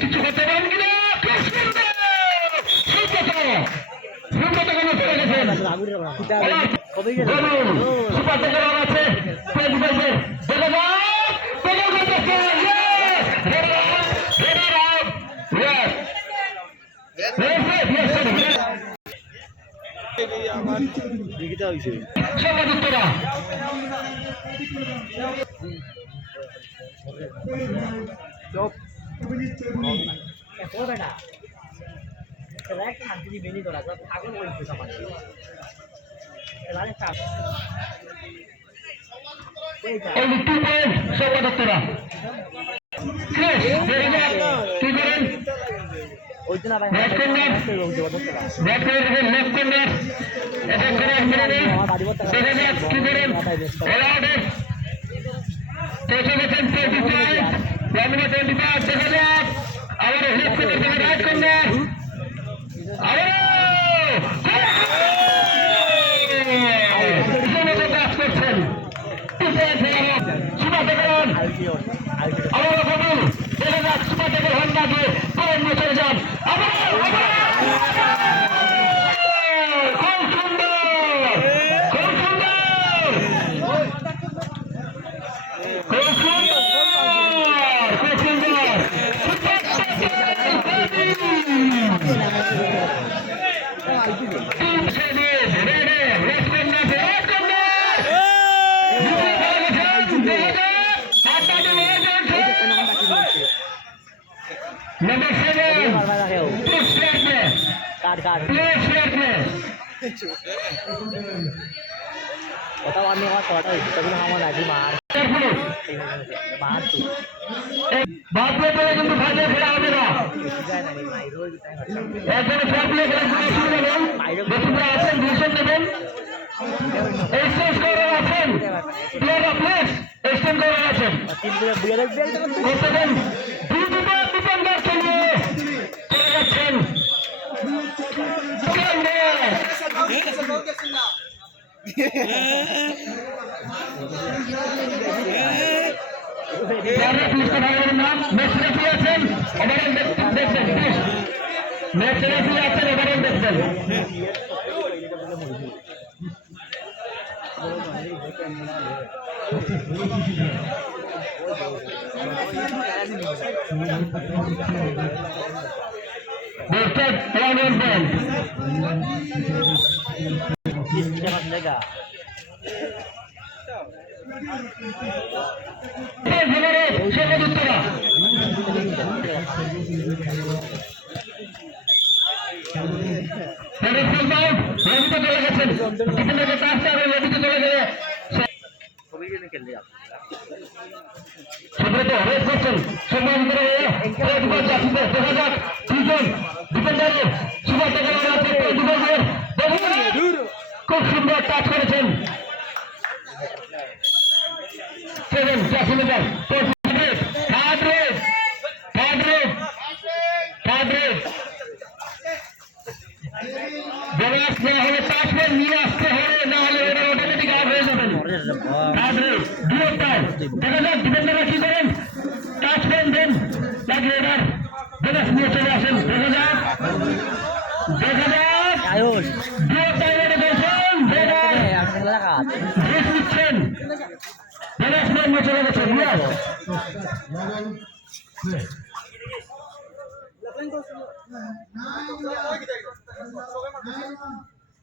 কিছু করতে পারেন কিনা Kota warna apa kota itu? Tapi nama lagi mahal. Mahal tuh. बात में तो लेकिन फाइनल खड़ा हो गया ऐसे में फाइनल खड़ा शुरू करें बेसिकली आसन दूसरे लेवल एक्सेस करो आसन प्लेयर ऑफ प्लेस एक्सेस करो आसन दुकानदार के लिए चले जाच्छेन খুব সুন্দর টাচ করেছেন নিয়ে আসতে হবে না হলে ওরা অটোমেটিক আউট হয়ে যাবেন দেখা যাক ডিফেন্ডাররা কি করেন টাচ করেন দেন লাগলে এবার বোনাস নিয়ে চলে আসেন দেখা যাক নিচ্ছেন বোনাস নিয়ে চলে গেছেন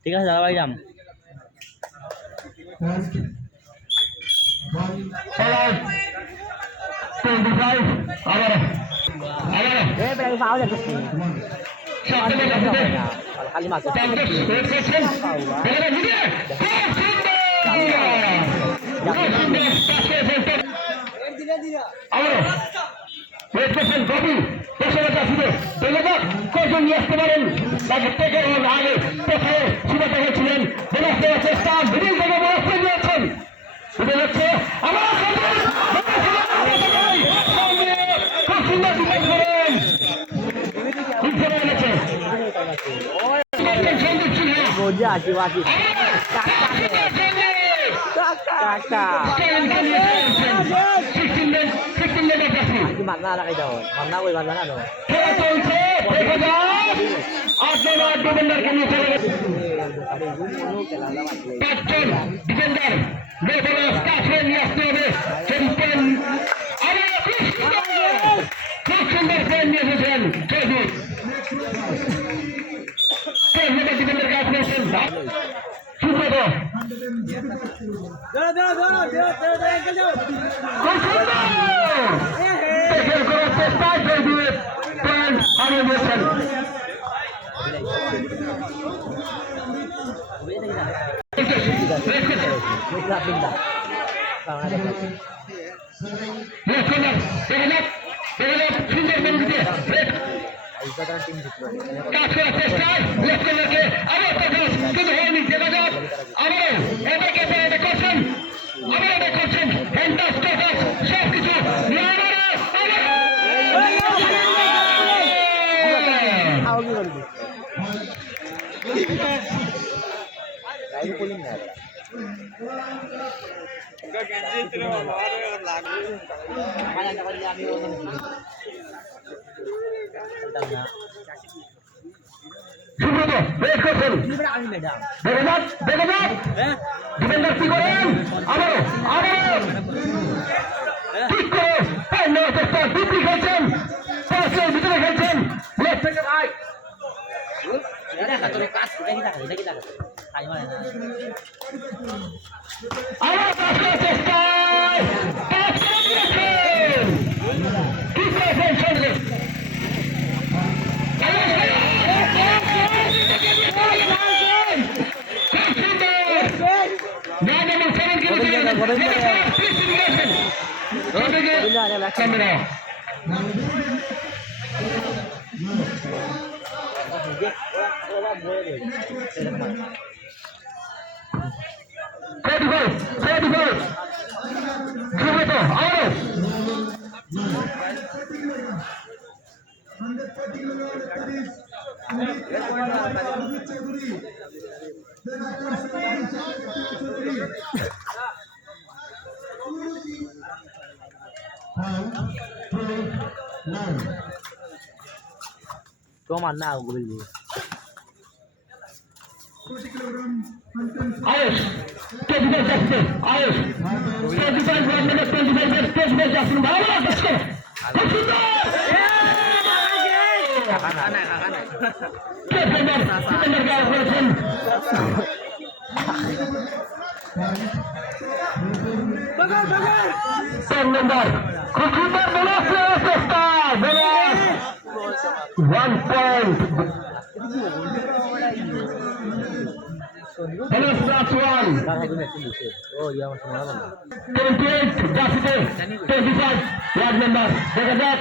ঠিক আছে দাদা ভাই যাম খালি মাছ কজন নিয়ে আসতে পারেন তাকে টেকে আগে পেছনে সুবাতে হয়েছিলেন বোনাস দেওয়ার চেষ্টা মিডিল থেকে বোনাস করে দিয়েছেন শুধু হচ্ছে আমার খুব সুন্দর ডিফেন্ড করেন সন্দীপ সিংহ খেলা চলছে, দেখা যাক। আপনারা ডিফেন্ডারকে নিয়ে চলে গেছে। পাঁচজন ডিফেন্ডার লেভেলের কাছে নিয়ে আসতে হবে। চ্যাম্পিয়ন খুব সুন্দর প্লেন নিয়ে এসেছেন চৌধুরী। ডিফেন্ডার কাজ নিয়েছেন সুব্রত। খুব সুন্দর করার চেষ্টা চৌধুরী প্লেন হারিয়ে দিয়েছেন। কাজ করার চেষ্টায় লেফট কর্নারকে আবার কিন্তু হয়নি। দেখা যাক আবারও এটা করছেন, আবার এটা করছেন। ফ্যান্টাস্টিক সব কিছু সুব্রত বেশ করছেন। দেখা যাক ডিফেন্ডার কি করেন। আবারও ঠিক করে নেওয়ার চেষ্টা। ডিপলি খেলছেন, ভিতরে খেলছেন। লেফট থেকে রাইট আবার কাজ করার চেষ্টায় কাজ করে দিয়েছেন। ঠিক করেছেন সঙ্গে তোমার না বলবি आयुष 25 जाते आयुष 25 1 minute 25 जाते भालो दसको खूब सुंदर के बंदर का ऑपरेशन बगल नंबर खूब सुंदर बोला सेस्टा बोला 1 point Hello, last one. 28, Jasite, 25, ward number. Look at that.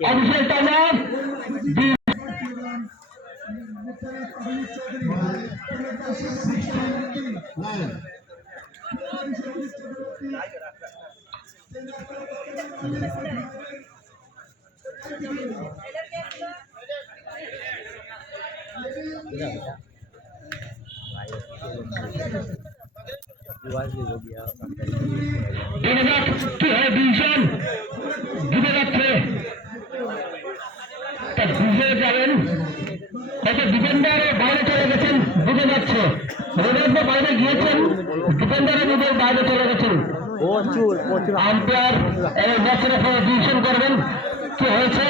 Official time out. কি হয় ডিভিশন জিতে যাচ্ছে তা বুঝে যাবেন হয়তো ডিফেন্ডারের বাইরে চলে গেছেন বুঝে যাচ্ছে রোডের বাইরে গিয়েছেন ডিফেন্ডারের রোডের বাইরে চলে গেছেন আম্পায়ার এই ম্যাচের পরে ডিভিশন করবেন কি হয়েছে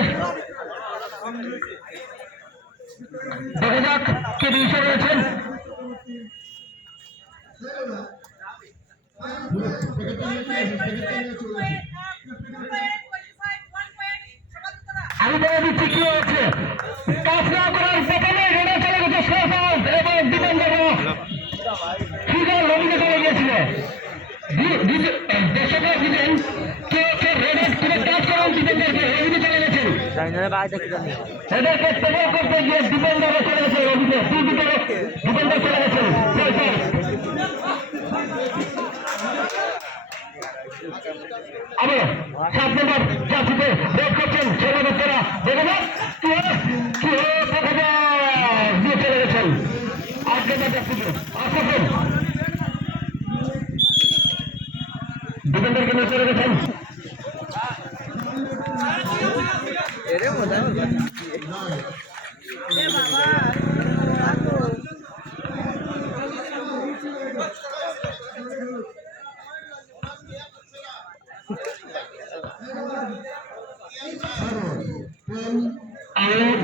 দেখা যাক কে ডিভিশন হয়েছেন আমি বলে দিচ্ছি কি হয়েছে কাজ না করার প্রথমে রোডে চলে গেছে সহজ এবং ডিফেন্ডারও ফিগার লবিতে চলে গিয়েছিল দর্শকরা দিলেন কে কে রোডে করে কাজ করার ডিফেন্ডারকে লবিতে চলে গেছেন এদেরকে টেবল করতে গিয়ে ডিফেন্ডারও চলে গেছে লবিতে ডিফেন্ডার চলে গেছেন আবার 7 নম্বর জাতিতে ব্রেক করছেন ছেলে বাচ্চারা দেখে যাক ডিফেন্ডারকে নিয়ে চলে গেছেন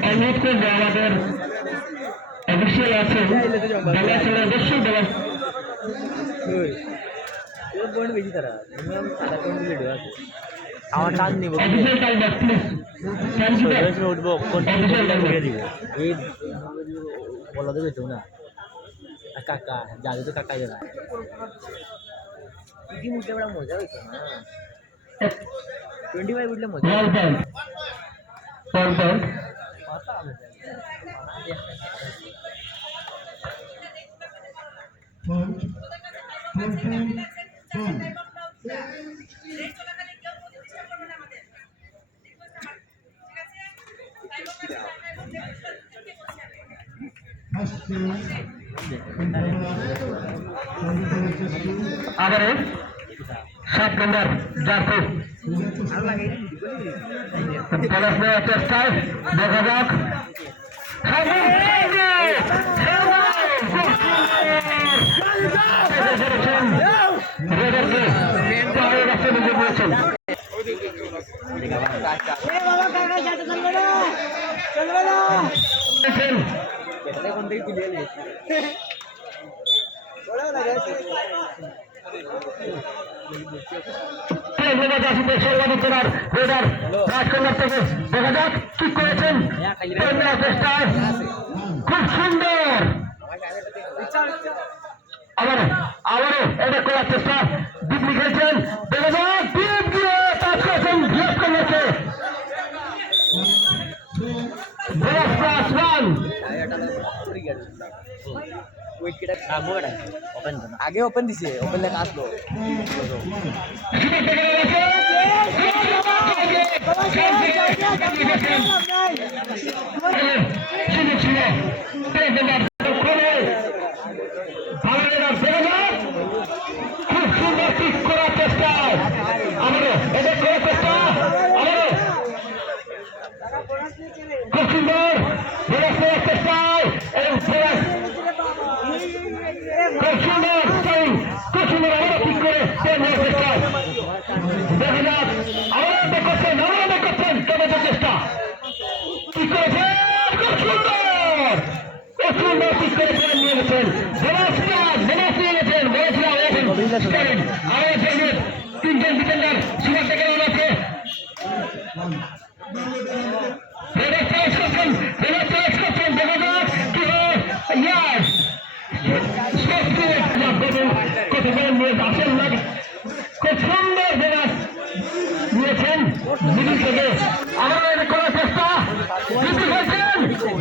অনুরোধ করবো আমাদের অফিসিয়াল আছেন বেলা ছিল অবশ্যই বেলা বেশি তারা আমার টান নিব অফিসিয়াল টাইম ব্যাক প্লিজ উঠবো দিবে এই বলা দেবে তো না কাকা যাবে তো কাকা যারা কি মুখে বড় মজা হইতো না 25 উঠলে মজা পয়েন্ট আবারও 7 নম্বর জার্সি পলাশ নেওয়ার চেষ্টায় দেখা যাক রাজকন্যার থেকে দেখা যাক কি করেছেন চেষ্টায় খুব সুন্দর আবারও এটা করার চেষ্টা ডিপলি খেলছেন দেখা যাক ডিপ দিয়ে টাচ করেছেন রাজকন্যাকে আগে ওপেন দিছে ওপেন লেখা আসলো খুব সুন্দর পিক করার চেষ্টা আমারও এটা করার চেষ্টা আমারও খুব সুন্দর প্রয়াস করার চেষ্টায় এবং প্রয়াস খুব সুন্দর খুব সুন্দর আবারও পিক করে নেওয়ার চেষ্টায় দেখা যাক আবারও দেখছেন তবে চেষ্টা পিক করেছেন খুব সুন্দর পিক করে নিয়ে গেছেন তিনজন ডিফেন্ডার সুপার থেকে আছে খুব সুন্দর নিয়েছেন মিডিল থেকে আবার করার চেষ্টা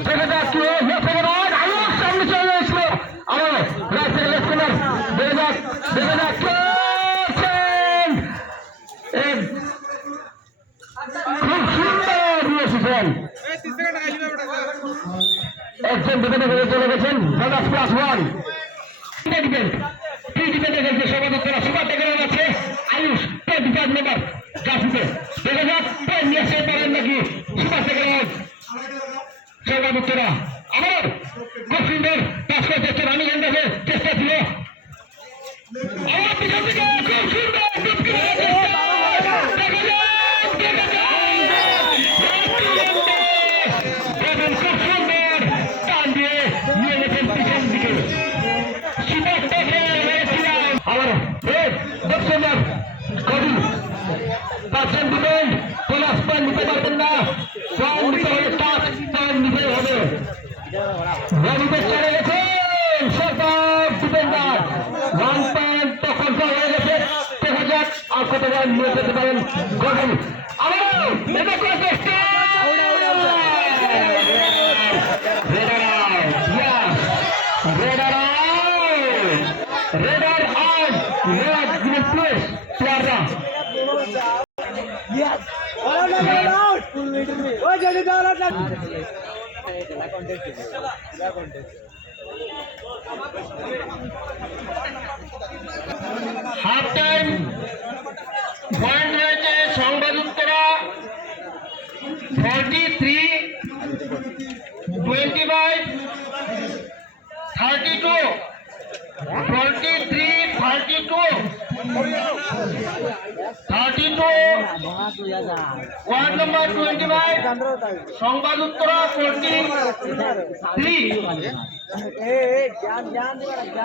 দেখা যাক কি সামনে চলে এসলো আমার রাইট থেকে লেফট কর্নার দেখা যাক খুব সুন্দর নিয়েছেন একজন ডিফেন্ডার হয়ে চলে গেছেন +1 সুপার টেকার আছে আয়ুষ 25 নম্বর জার্সিতে দেখা যাক নিয়ে আসতে পারেন নাকি সুপার টেকার সর্বাধিকরা আবার খুব সুন্দর পাস করে চেষ্টা রানি গেন্দাকে চেষ্টা ছিল আবার পিছন থেকে খুব সুন্দর খুব সুন্দর টান দিয়ে নিয়ে গেছেন পিছন দিকে আবার দক্ষিণার কবি পাঁচজন ডিফেন্ড পলাশ পয়েন্ট নিতে পারবেন না পয়েন্ট নিতে হলে টাচ পয়েন্ট নিতে হবে রবিতে চলে গেছেন সরকার ডিফেন্ডার 1 পয়েন্ট তখন হয়ে গেছে দেখা যাক আর কত রান নিয়ে যেতে পারেন গঠন আবার এটা করে চেষ্টা Radar out! Red green place. Tiara. Yes. Out. Oh, jadi down. Half time point রয়েছে সংবাদ উত্তরা 43-25 32 ওয়ার্ড নাম্বার 25 সংবাদ উত্তরা 43